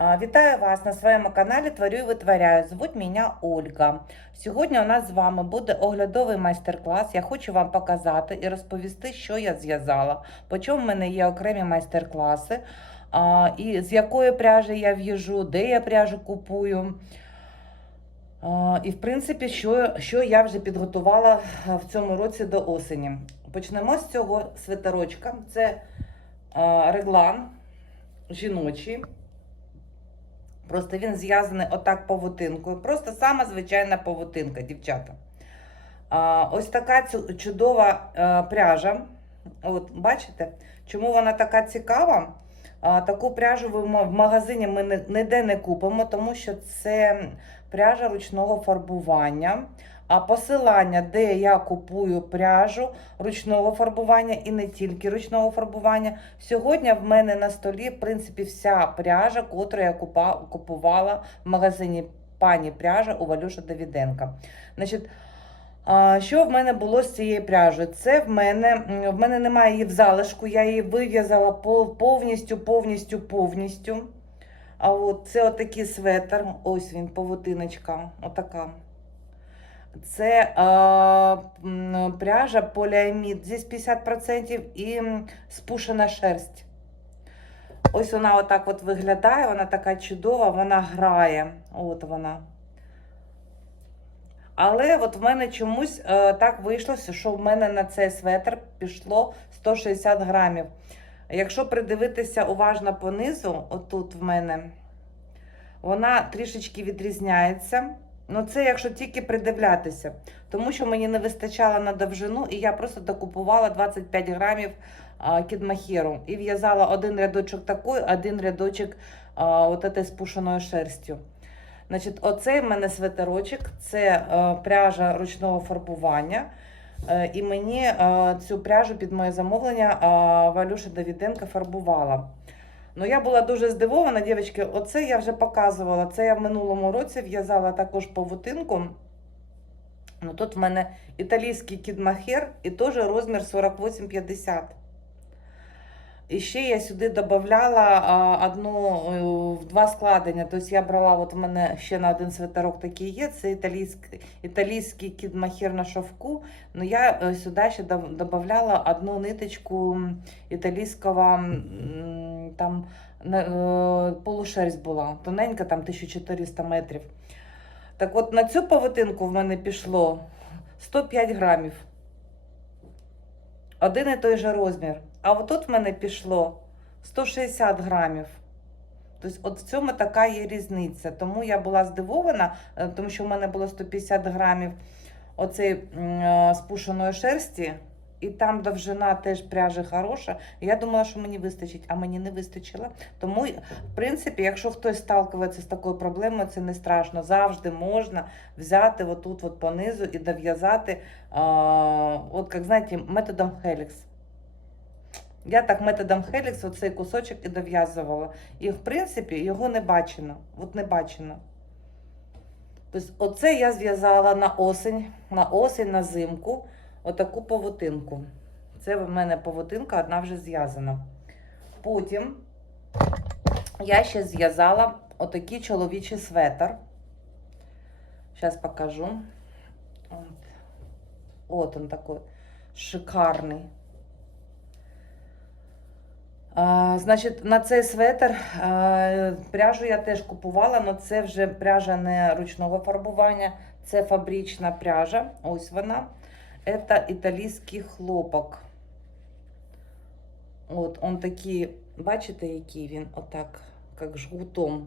Вітаю вас на своєму каналі Творю і витворяю. Звуть мене Ольга. Сьогодні у нас з вами буде оглядовий майстер-клас. Я хочу вам показати і розповісти, що я зв'язала. По чому в мене є окремі майстер-класи, і з якої пряжі я в'їжджу, де я пряжу купую. І, в принципі, що, що я вже підготувала в цьому році до осені. Почнемо з цього свитерочка. Це реглан жіночий. Просто він зв'язаний отак павутинкою. Просто сама звичайна павутинка, дівчата. А, ось така чудова а, пряжа. От, бачите, чому вона така цікава? А, таку пряжу в магазині ми ніде не купимо, тому що це пряжа ручного фарбування. А посилання, де я купую пряжу ручного фарбування і не тільки ручного фарбування, Сьогодні в мене на столі, в принципі, вся пряжа, котру я купувала в магазині пані пряжа у Валюша Давіденка. Значить, що в мене було з цією пряжею? Це в мене в мене немає її в залишку, я її вив'язала повністю, повністю, повністю. А от це отакий светр. Ось він, павутиночка. Отака. Це е, пряжа поліамід, здесь 50% і спушена шерсть. Ось вона отак от виглядає, вона така чудова, вона грає. От вона. Але от в мене чомусь е, так вийшло, що в мене на цей светр пішло 160 грамів. Якщо придивитися уважно понизу, отут в мене, вона трішечки відрізняється. Ну, це якщо тільки придивлятися, тому що мені не вистачало на довжину, і я просто докупувала 25 грамів а, кідмахеру і в'язала один рядочок такий, один рядочок а, этой спушеною шерстю. Значить, оцей в мене свитерочок, це е, пряжа ручного фарбування. Е, і мені е, цю пряжу під моє замовлення е, Валюша Давіденка фарбувала. Ну, я була дуже здивована, дівчатки. Оце я вже показувала. Це я в минулому році в'язала також павутинку. Ну, тут в мене італійський кідмахер і теж розмір 48-50. І ще я сюди додавала одну е, в два складення. Тобто я брала, от в мене ще на один свитерок такий є. Це італійський, італійський кідмахер на шовку. Ну я е, сюди ще додавала одну ниточку італійського там е, полушерсть була. Тоненька, там 1400 метрів. Так от на цю павутинку в мене пішло 105 грамів. Один і той же розмір. А отут в мене пішло 160 грамів. Тобто, от в цьому така є різниця. Тому я була здивована, е, тому що в мене було 150 грамів оцей е, спушеної шерсті, і там довжина теж пряжі хороша. Я думала, що мені вистачить, а мені не вистачило. Тому, в принципі, якщо хтось сталкується з такою проблемою, це не страшно. Завжди можна взяти отут от понизу і дов'язати, от як знаєте, методом Helix. Я так методом Helix оцей кусочок і дов'язувала. І, в принципі, його не бачено. От не бачено. Тобто, оце я зв'язала на осень, на осень, на зимку, отаку павутинку. Це в мене павутинка одна вже зв'язана. Потім я ще зв'язала отакий чоловічий светр. Зараз покажу. От, От он такий шикарний. Значить, на цей светр пряжу я теж купувала, але це вже пряжа не ручного фарбування, це фабрична пряжа. Ось вона. Це італійський хлопок. От, он такий, бачите, який він? Отак, як жгутом,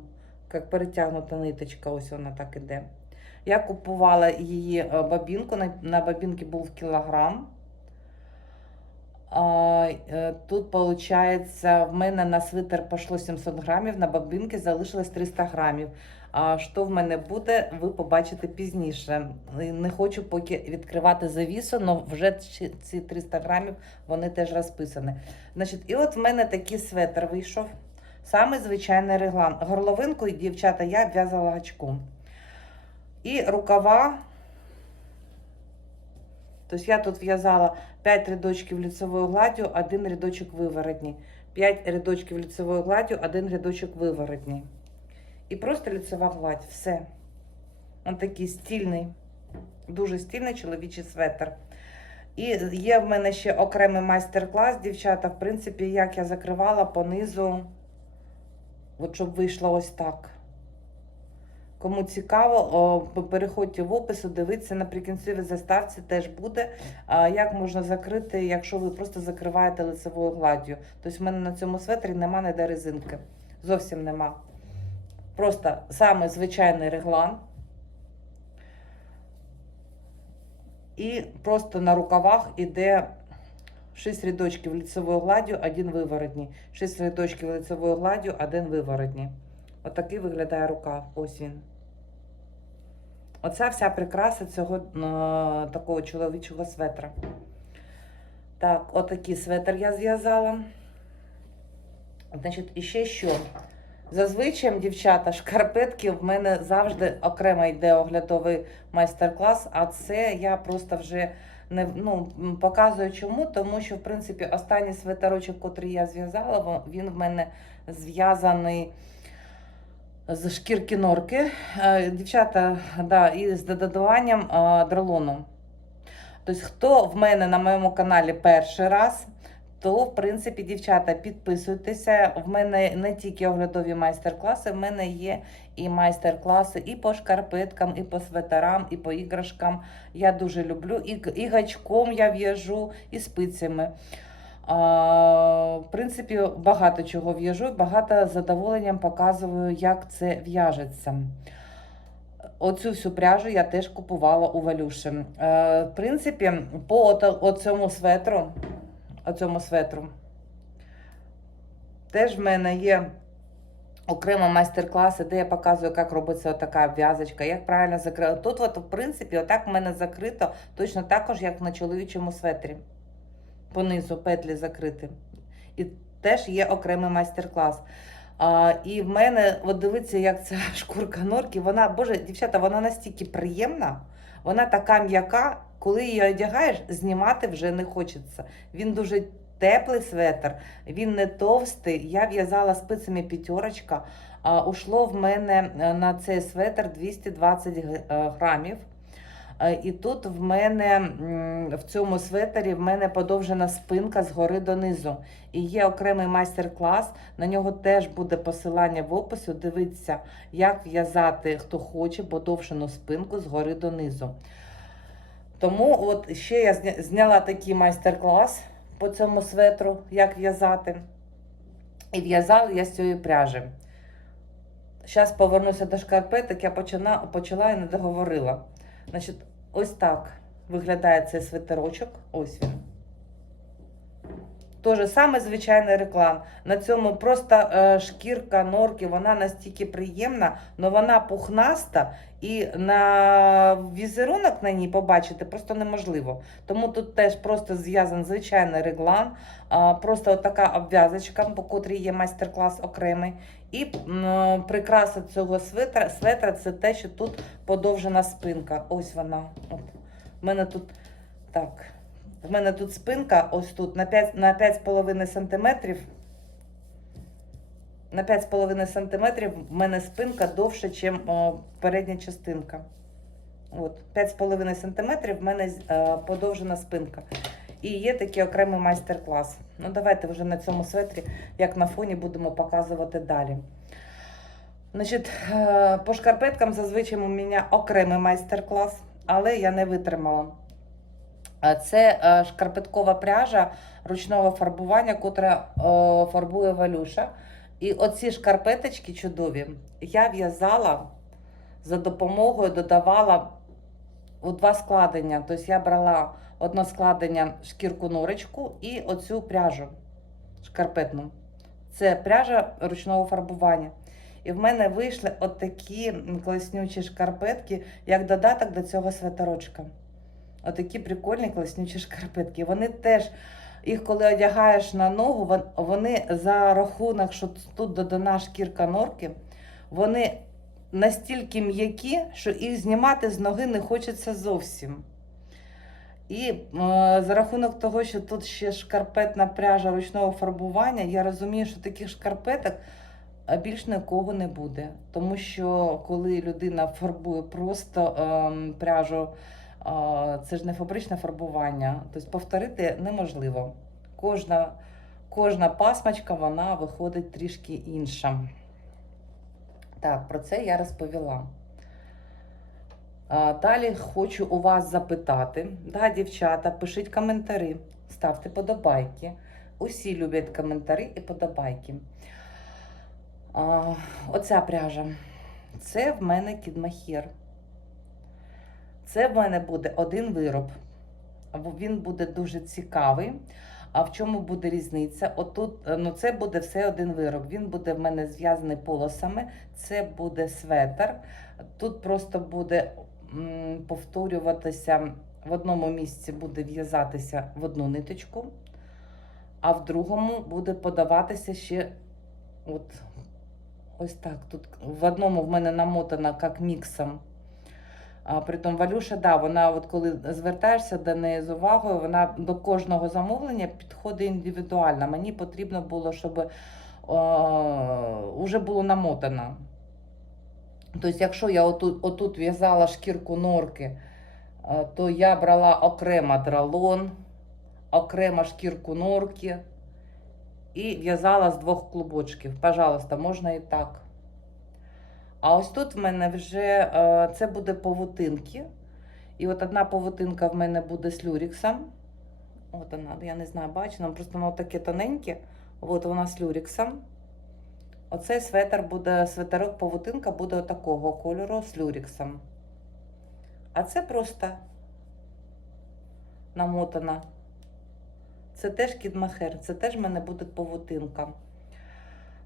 як перетягнута ниточка, ось вона так іде. Я купувала її е, бабінку, на бабінці був кілограм. Е, тут, виходить, в мене на свитер пішло 700 грамів, на бабінки залишилось 300 грамів. А що в мене буде, ви побачите пізніше. Не хочу поки відкривати завісу, але вже ці- ці 300 грамів вони теж розписані. Значить, і от в мене такий светр вийшов. Саме звичайний реглан. Горловинку, дівчата, я в'язала гачком. І рукава. Тобто я тут в'язала 5 рядочків лицевою гладдю, один рядочок виворотній. 5 рядочків лицевою гладдю, один рядочок виворотній. І просто ліцева гладь. Все. Он такий стільний, дуже стільний чоловічий светр. І є в мене ще окремий майстер-клас, дівчата, в принципі, як я закривала по низу, от щоб вийшло ось так. Кому цікаво, переходьте в опис, дивіться наприкінці в заставці теж буде, як можна закрити, якщо ви просто закриваєте лицевою гладдю. Тобто в мене на цьому светрі нема ніде резинки. Зовсім нема. Просто саме звичайний реглан. І просто на рукавах іде 6 рядочків лицевою гладдю, один виворотній. 6 рядочків лицевою гладдю, один виворотній. Отакий виглядає рукав. Ось він. Оця вся прикраса цього е, такого чоловічого светра. Так, отакий светр я зв'язала. Значить, і ще що? Зазвичай, дівчата, шкарпетки в мене завжди окремо йде оглядовий майстер-клас, а це я просто вже не ну, показую чому, тому що, в принципі, останній светерочок, котрий я зв'язала, він в мене зв'язаний з шкірки норки. Е, Дівчата, да, і з додаванням е, дролону. Тобто, хто в мене на моєму каналі перший раз, то, в принципі, дівчата, підписуйтеся. В мене не тільки оглядові майстер-класи, в мене є і майстер-класи і по шкарпеткам, і по светерам, і по іграшкам. Я дуже люблю. І, і гачком я в'яжу, і спицями. В принципі, багато чого в'яжу, багато задоволенням показую, як це в'яжеться. Оцю всю пряжу я теж купувала у Валюші. Е, в принципі, по оцьому светру, оцьому светру, теж в мене є окремо майстер-класи, де я показую, як робиться така в'язочка, як правильно закрити. Тут, от, в принципі, отак в мене закрито, точно також, як на чоловічому светрі. Понизу петлі закрити. І теж є окремий майстер-клас. А, і в мене, от дивіться, як ця шкурка норки, вона, боже, дівчата, вона настільки приємна, вона така м'яка, коли її одягаєш, знімати вже не хочеться. Він дуже теплий светр, він не товстий. Я в'язала спицями п'ятерочка. Ушло в мене е, на цей светр 220 г- е, грамів. Е, І тут в мене в цьому светері в мене подовжена спинка згори донизу. І є окремий майстер-клас. На нього теж буде посилання в описі. Дивіться, як в'язати, хто хоче, подовжену спинку згори донизу. Тому от ще я зняла такий майстер-клас по цьому светру, як в'язати. І в'язала я з цієї пряжі. Зараз повернуся до шкарпеток, я почина, почала і не договорила. Значить, ось так виглядає цей свитерочок. Ось він. Тоже саме звичайний реклам. На цьому просто е, шкірка норки, вона настільки приємна, але вона пухнаста, і на візерунок на ній побачити просто неможливо. Тому тут теж просто зв'язаний звичайний реглан, просто така обв'язочка, по котрій є майстер-клас окремий. І прикраса цього свитра, светра це те, що тут подовжена спинка. Ось вона. От. У мене тут так. В мене тут спинка, ось тут на 5, на 5,5 сантиметрів. На 5,5 сантиметрів в мене спинка довше, ніж передня частинка. От, 5,5 сантиметрів в мене е, подовжена спинка. І є такий окремий майстер-клас. Ну, давайте вже на цьому светрі, як на фоні, будемо показувати далі. Значить, е, по шкарпеткам зазвичай у мене окремий майстер-клас, але я не витримала. Це е, шкарпеткова пряжа ручного фарбування, котра е, фарбує Валюша. І оці шкарпеточки чудові я в'язала за допомогою, додавала у два складення. Тобто я брала одне складення шкірку норочку і оцю пряжу шкарпетну. Це пряжа ручного фарбування. І в мене вийшли отакі класнючі шкарпетки, як додаток до цього свитерочка. Отакі прикольні класнючі шкарпетки. Вони теж, їх коли одягаєш на ногу, вони за рахунок, що тут додана шкірка норки, вони настільки м'які, що їх знімати з ноги не хочеться зовсім. І е, за рахунок того, що тут ще шкарпетна пряжа ручного фарбування, я розумію, що таких шкарпеток більш нікого не буде. Тому що коли людина фарбує просто ем, пряжу, а, це ж не фабричне фарбування, тобто повторити неможливо. Кожна, кожна пасмачка вона виходить трішки інша. Так, про це я розповіла. Далі хочу у вас запитати. Да, дівчата, пишіть коментарі, ставте подобайки. Усі люблять коментарі і подобайки. А, оця пряжа. Це в мене кідмахір. Це в мене буде один вироб. Він буде дуже цікавий. А в чому буде різниця? Отут, е, ну це буде все один вироб. Він буде в мене зв'язаний полосами. Це буде светр. Тут просто буде м, повторюватися в одному місці буде в'язатися в одну ниточку, а в другому буде подаватися ще от ось так. Тут в одному в мене намотана як міксом. Притом Валюша, да, вона, от коли звертаєшся до неї з увагою, вона до кожного замовлення підходить індивідуально. Мені потрібно було, щоб вже було намотано. Тобто, якщо я отут, отут в'язала шкірку норки, е, то я брала окремо дралон, окремо шкірку норки і в'язала з двох клубочків. Пожалуйста, можна і так. А ось тут в мене вже е, це буде павутинки. І от одна павутинка в мене буде з люріксом. От вона, я не знаю, бачите, ну, просто воно таке тоненьке. От вона з люріксом. Оцей светр буде, светерок павутинка буде такого кольору з люріксом. А це просто намотана. Це теж кідмахер, це теж в мене буде павутинка.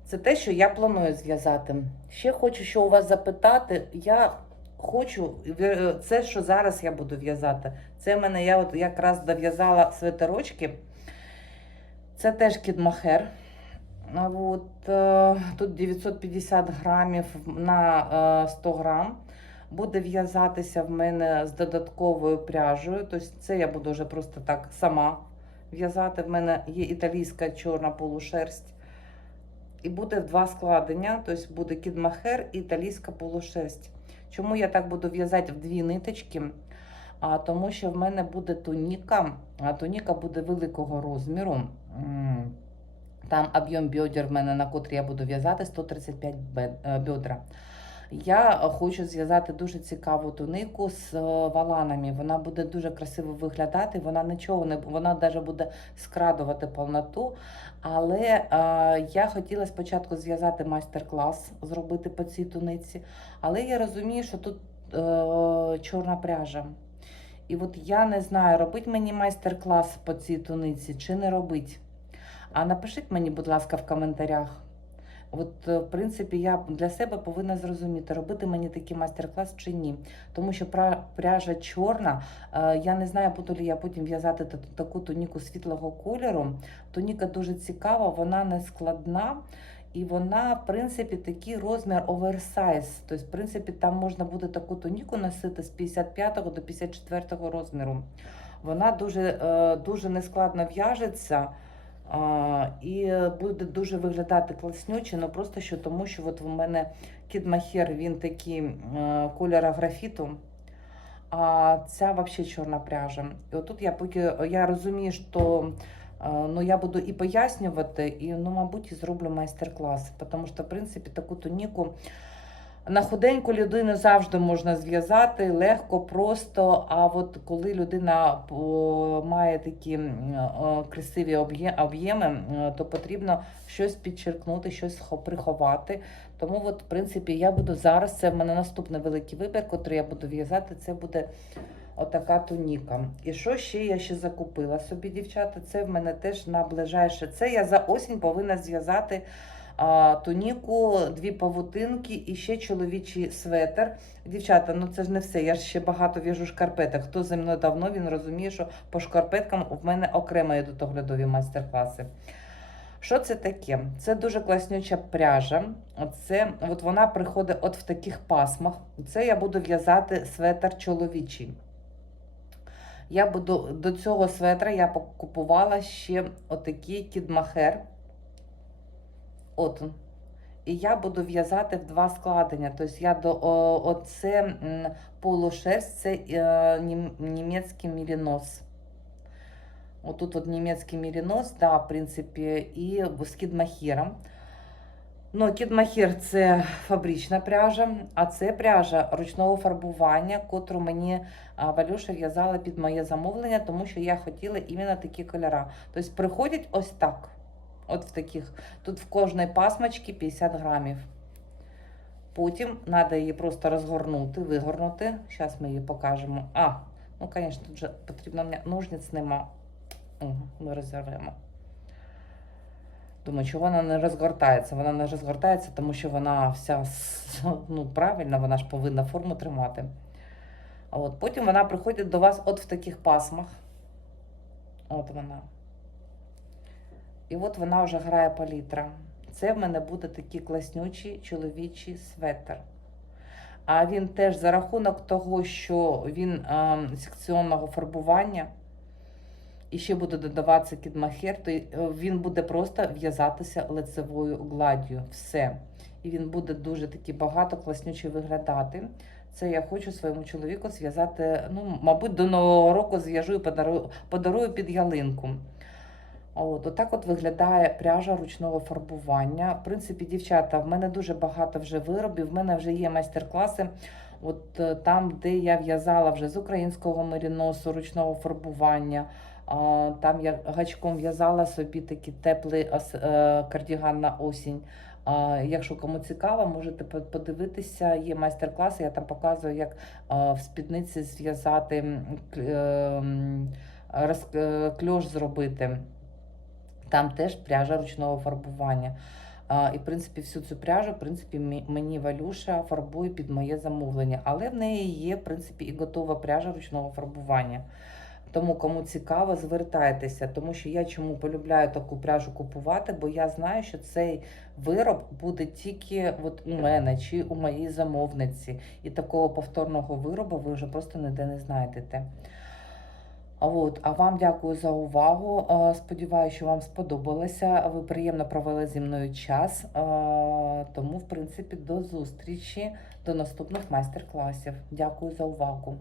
Це те, що я планую зв'язати. Ще хочу, що у вас запитати. Я хочу, це, що зараз я буду в'язати. Це в мене я от якраз дов'язала свитерочки. Це теж кідмахер. От, е, тут 950 грамів на е, 100 грам. Буде в'язатися в мене з додатковою пряжею. Тобто це я буду вже просто так сама в'язати. В мене є італійська чорна полушерсть. І буде два складення, тобто буде кідмахер і італійська полушерсть. Чому я так буду в'язати в дві ниточки? А, Тому що в мене буде туніка, а туніка буде великого розміру. Там об'єм бедер в мене, на котрі я буду в'язати 135 бед- е, бедра. Я хочу зв'язати дуже цікаву тунику з е, валанами. Вона буде дуже красиво виглядати. Вона нічого не вона навіть буде скрадувати повноту. Але е, я хотіла спочатку зв'язати майстер-клас, зробити по цій туниці. Але я розумію, що тут е, чорна пряжа. І от я не знаю, робить мені майстер-клас по цій туниці чи не робить. А напишіть мені, будь ласка, в коментарях. От, е, в принципі, я для себе повинна зрозуміти, робити мені такий майстер-клас чи ні. Тому що пряжа чорна, е, я не знаю, буду ли я потім в'язати та- таку туніку світлого кольору. Туніка дуже цікава, вона не складна. І вона, в принципі, такий розмір оверсайз. Тобто, в принципі, там можна буде таку туніку носити з 55 до 54 розміру. Вона дуже, е, дуже нескладно в'яжеться. А, і буде дуже виглядати класнюче, ну просто що тому, що от у мене кідмахер, він такий е, кольора графіту, а ця взагалі чорна пряжа. І отут я поки я розумію, що е, ну, я буду і пояснювати, і, ну, мабуть, і зроблю майстер-клас, тому що, в принципі, таку туніку на худеньку людину завжди можна зв'язати легко, просто. А от коли людина має такі красиві об'єми, то потрібно щось підчеркнути, щось приховати. Тому, от, в принципі, я буду зараз. Це в мене наступний великий вибір, який я буду в'язати. Це буде отака туніка. І що ще я ще закупила собі, дівчата? Це в мене теж на ближайше. Це я за осінь повинна зв'язати туніку, дві павутинки і ще чоловічий светр. Дівчата, ну це ж не все. Я ж ще багато в'яжу шкарпеток. Хто зі мною давно, він розуміє, що по шкарпеткам в мене окремо йдуть оглядові майстер-класи. Що це таке? Це дуже класнюча пряжа. Це, от вона приходить от в таких пасмах. Це я буду в'язати светр чоловічий. Я буду до цього светра я купувала ще отакий кідмахер. От. І я буду в'язати в два складення. Тобто я до оце полушерсть, це е, німецький мірінос. Отут от німецький мірінос, да, в принципі, і з кідмахіром. Ну, кідмахір це фабрична пряжа, а це пряжа ручного фарбування, котру мені Валюша в'язала під моє замовлення, тому що я хотіла іменно такі кольори. Тобто приходять ось так. От в таких. Тут в кожній пасмочці 50 грамів. Потім треба її просто розгорнути, вигорнути. Зараз ми її покажемо. А, ну, звісно, тут же потрібно ножниць нема. Ми розірвемо. Думаю, чого вона не розгортається? Вона не розгортається, тому що вона вся ну, правильно, вона ж повинна форму тримати. А от потім вона приходить до вас от в таких пасмах. От вона. І от вона вже грає палітра. Це в мене буде такий класнючий чоловічий светр. А він теж за рахунок того, що він е, секціонного фарбування, і ще буде додаватися кідмахер, то е, він буде просто в'язатися лицевою гладдю. Все. І він буде дуже такий багато класнючий виглядати. Це я хочу своєму чоловіку зв'язати. Ну, мабуть, до нового року зв'яжу і подарую, подарую під ялинку. От, отак от виглядає пряжа ручного фарбування. В принципі, дівчата, в мене дуже багато вже виробів. В мене вже є майстер-класи. От е, там, де я в'язала вже з українського меріносу, ручного фарбування. Там я гачком в'язала собі такий теплий е, кардіган на осінь. Якщо кому цікаво, можете подивитися. Є майстер-класи, я там показую, як в спідниці зв'язати м, к- е, зробити. Там теж пряжа ручного фарбування. А, і, в принципі, всю цю пряжу, в принципі, мені Валюша фарбує під моє замовлення. Але в неї є, в принципі, і готова пряжа ручного фарбування. Тому, кому цікаво, звертайтеся, тому що я чому полюбляю таку пряжу купувати, бо я знаю, що цей вироб буде тільки от у мене чи у моїй замовниці. І такого повторного виробу ви вже просто ніде не знайдете. От, а вам дякую за увагу. Сподіваюся, що вам сподобалося. Ви приємно провели зі мною час. Тому, в принципі, до зустрічі, до наступних майстер-класів. Дякую за увагу.